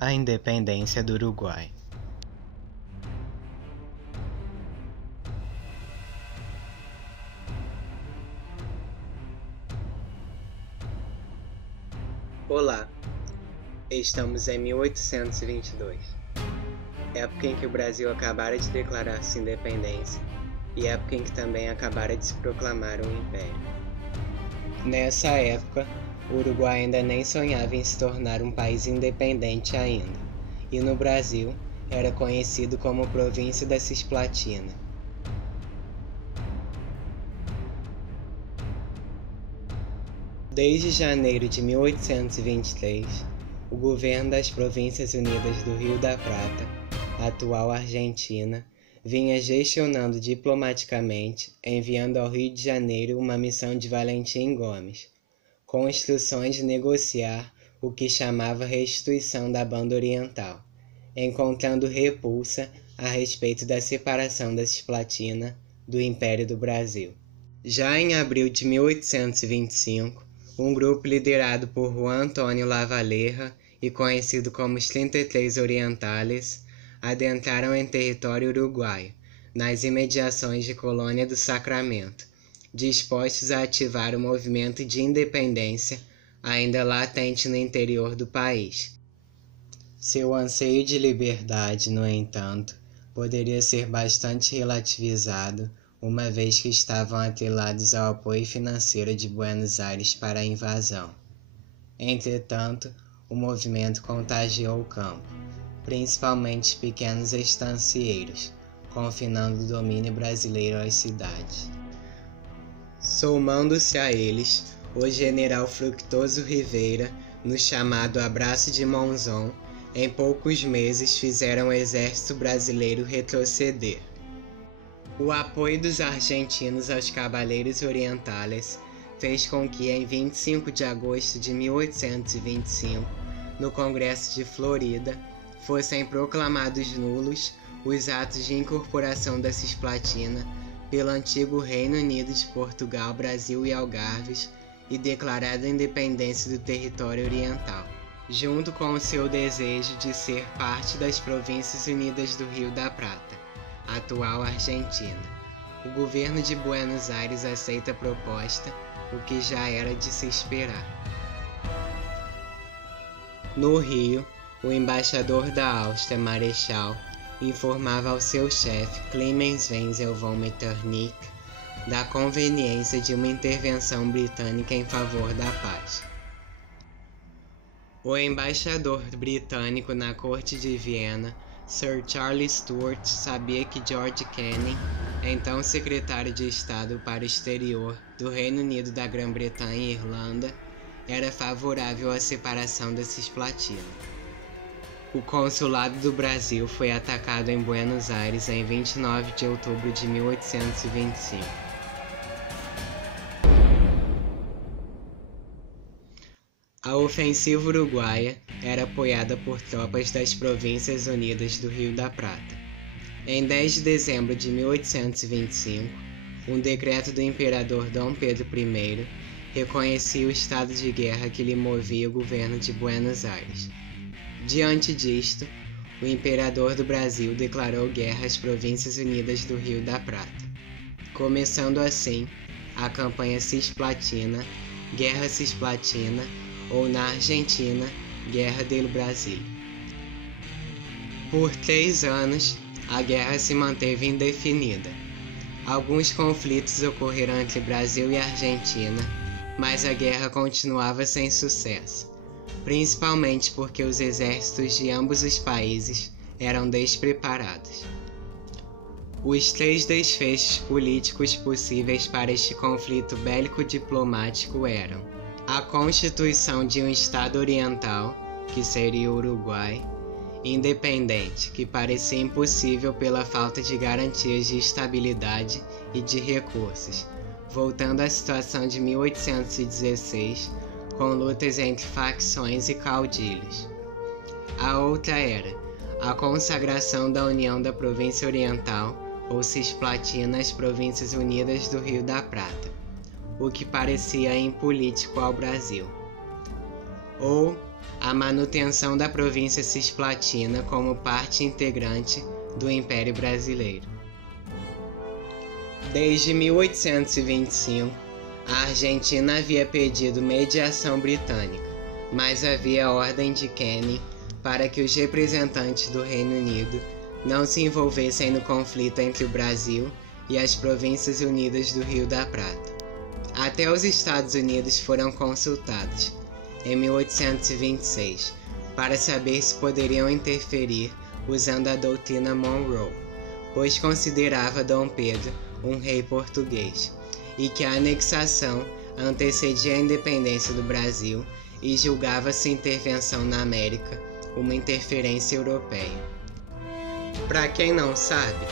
A independência do Uruguai. Olá, estamos em 1822, época em que o Brasil acabara de declarar sua independência e época em que também acabara de se proclamar um império. Nessa época, o Uruguai ainda nem sonhava em se tornar um país independente ainda, e no Brasil era conhecido como Província da Cisplatina. Desde janeiro de 1823, o governo das Províncias Unidas do Rio da Prata, atual Argentina, vinha gestionando diplomaticamente, enviando ao Rio de Janeiro uma missão de Valentim Gomes, com instruções de negociar o que chamava restituição da Banda Oriental, encontrando repulsa a respeito da separação da Cisplatina do Império do Brasil. Já em abril de 1825, um grupo liderado por Juan Antônio Lavalleja e conhecido como os 33 Orientales, adentraram em território uruguaio, nas imediações de Colônia do Sacramento, dispostos a ativar o movimento de independência ainda latente no interior do país. Seu anseio de liberdade, no entanto, poderia ser bastante relativizado, uma vez que estavam atrelados ao apoio financeiro de Buenos Aires para a invasão. Entretanto, o movimento contagiou o campo, principalmente pequenos estancieiros, confinando o domínio brasileiro às cidades. Somando-se a eles, o general Fructuoso Rivera, no chamado Abraço de Monzón, em poucos meses fizeram o exército brasileiro retroceder. O apoio dos argentinos aos Cavaleiros Orientales fez com que, em 25 de agosto de 1825, no Congresso de Florida, fossem proclamados nulos os atos de incorporação da Cisplatina pelo antigo Reino Unido de Portugal, Brasil e Algarves e declarada a independência do território oriental, junto com o seu desejo de ser parte das Províncias Unidas do Rio da Prata, atual Argentina. O governo de Buenos Aires aceita a proposta, o que já era de se esperar. No Rio, o embaixador da Áustria, Marechal, informava ao seu chefe, Clemens Wenzel von Metternich, da conveniência de uma intervenção britânica em favor da paz. O embaixador britânico na corte de Viena, Sir Charles Stuart, sabia que George Canning, então secretário de Estado para o exterior do Reino Unido da Grã-Bretanha e Irlanda, era favorável à separação da Cisplatina. O consulado do Brasil foi atacado em Buenos Aires em 29 de outubro de 1825. A ofensiva uruguaia era apoiada por tropas das Províncias Unidas do Rio da Prata. Em 10 de dezembro de 1825, um decreto do imperador Dom Pedro I reconhecia o estado de guerra que lhe movia o governo de Buenos Aires. Diante disto, o imperador do Brasil declarou guerra às Províncias Unidas do Rio da Prata, começando assim a campanha Cisplatina, Guerra Cisplatina, ou na Argentina, Guerra del Brasil. Por 3 anos, a guerra se manteve indefinida. Alguns conflitos ocorreram entre Brasil e Argentina, mas a guerra continuava sem sucesso, principalmente porque os exércitos de ambos os países eram despreparados. Os 3 desfechos políticos possíveis para este conflito bélico-diplomático eram a constituição de um Estado oriental, que seria o Uruguai, independente, que parecia impossível pela falta de garantias de estabilidade e de recursos, voltando à situação de 1816, com lutas entre facções e caudilhos. A outra era a consagração da União da Província Oriental, ou Cisplatina, às Províncias Unidas do Rio da Prata, o que parecia impolítico ao Brasil. Ou a manutenção da província cisplatina como parte integrante do Império Brasileiro. Desde 1825, a Argentina havia pedido mediação britânica, mas havia ordem de Canning para que os representantes do Reino Unido não se envolvessem no conflito entre o Brasil e as Províncias Unidas do Rio da Prata. Até os Estados Unidos foram consultados, em 1826, para saber se poderiam interferir usando a doutrina Monroe, pois considerava Dom Pedro um rei português, e que a anexação antecedia a independência do Brasil e julgava-se intervenção na América uma interferência europeia. Para quem não sabe,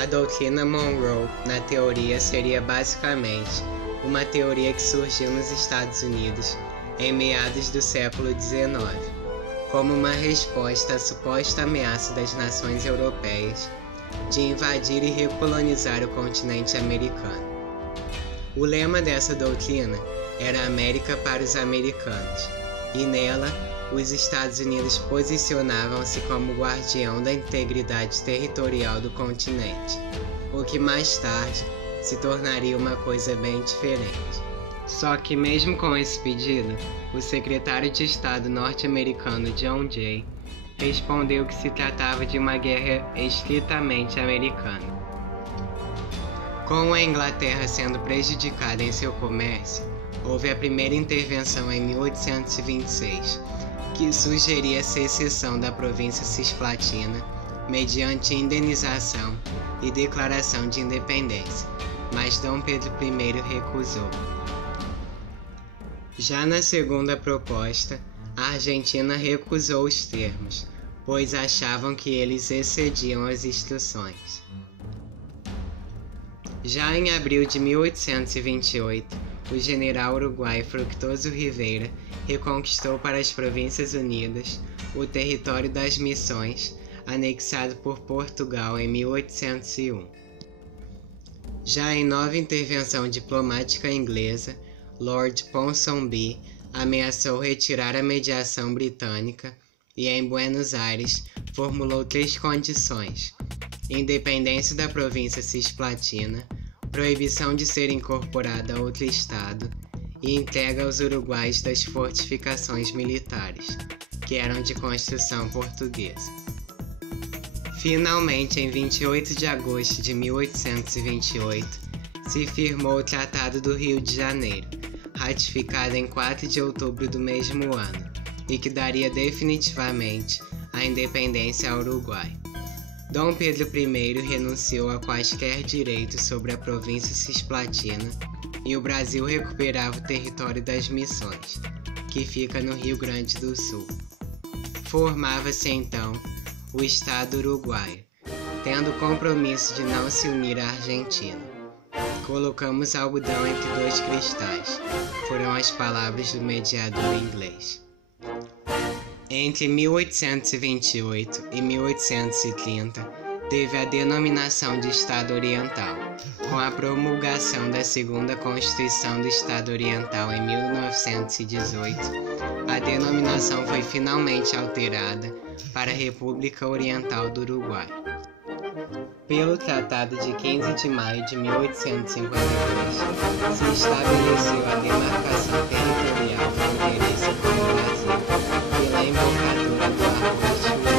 a doutrina Monroe, na teoria, seria basicamente uma teoria que surgiu nos Estados Unidos em meados do século XIX, como uma resposta à suposta ameaça das nações europeias de invadir e recolonizar o continente americano. O lema dessa doutrina era América para os americanos, e nela os Estados Unidos posicionavam-se como guardião da integridade territorial do continente, o que mais tarde se tornaria uma coisa bem diferente. Só que mesmo com esse pedido, o secretário de Estado norte-americano John Jay respondeu que se tratava de uma guerra estritamente americana. Com a Inglaterra sendo prejudicada em seu comércio, houve a primeira intervenção em 1826, que sugeria a secessão da província cisplatina mediante indenização e declaração de independência, mas Dom Pedro I recusou. Já na segunda proposta, a Argentina recusou os termos, pois achavam que eles excediam as instruções. Já em abril de 1828, o general uruguaio Fructuoso Rivera reconquistou para as Províncias Unidas o território das Missões, anexado por Portugal em 1801. Já em nova intervenção diplomática inglesa, Lord Ponsonby ameaçou retirar a mediação britânica e, em Buenos Aires, formulou 3 condições: independência da província cisplatina, proibição de ser incorporada a outro estado e entrega aos uruguaios das fortificações militares, que eram de construção portuguesa. Finalmente, em 28 de agosto de 1828, se firmou o Tratado do Rio de Janeiro, ratificado em 4 de outubro do mesmo ano, e que daria definitivamente a independência ao Uruguai. Dom Pedro I renunciou a quaisquer direitos sobre a província cisplatina e o Brasil recuperava o território das Missões, que fica no Rio Grande do Sul. Formava-se então o Estado uruguaio, tendo o compromisso de não se unir à Argentina. Colocamos algodão entre 2 cristais, foram as palavras do mediador inglês. Entre 1828 e 1830, teve a denominação de Estado Oriental. Com a promulgação da Segunda Constituição do Estado Oriental em 1918, a denominação foi finalmente alterada para República Oriental do Uruguai. Pelo Tratado de 15 de maio de 1852, se estabeleceu a demarcação territorial fronteiriça com o Brasil pela embocadura do Arroio Chuí.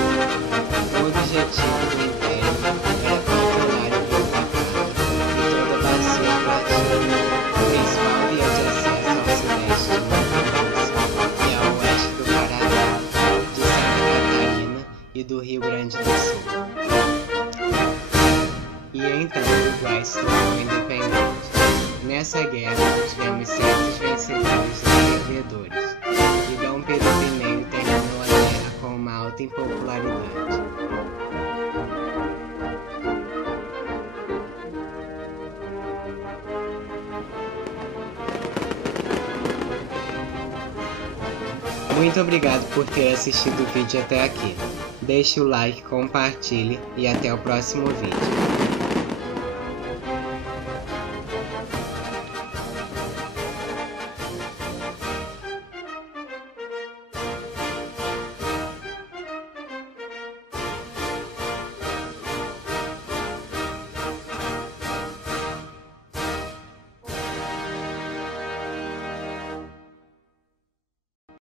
O objetivo do Império era controlar o Rio da Prata e toda a bacia platina, principal via de acesso ao sudeste de Mato Grosso e ao oeste do Paraná, de Santa Catarina e do Rio Grande do Sul. E então o Uruguai se tornou independente. Nessa guerra tivemos certos vencedores e perdedores, e Dom Pedro I terminou a guerra com uma alta impopularidade. Muito obrigado por ter assistido o vídeo até aqui. Deixe o like, compartilhe e até o próximo vídeo.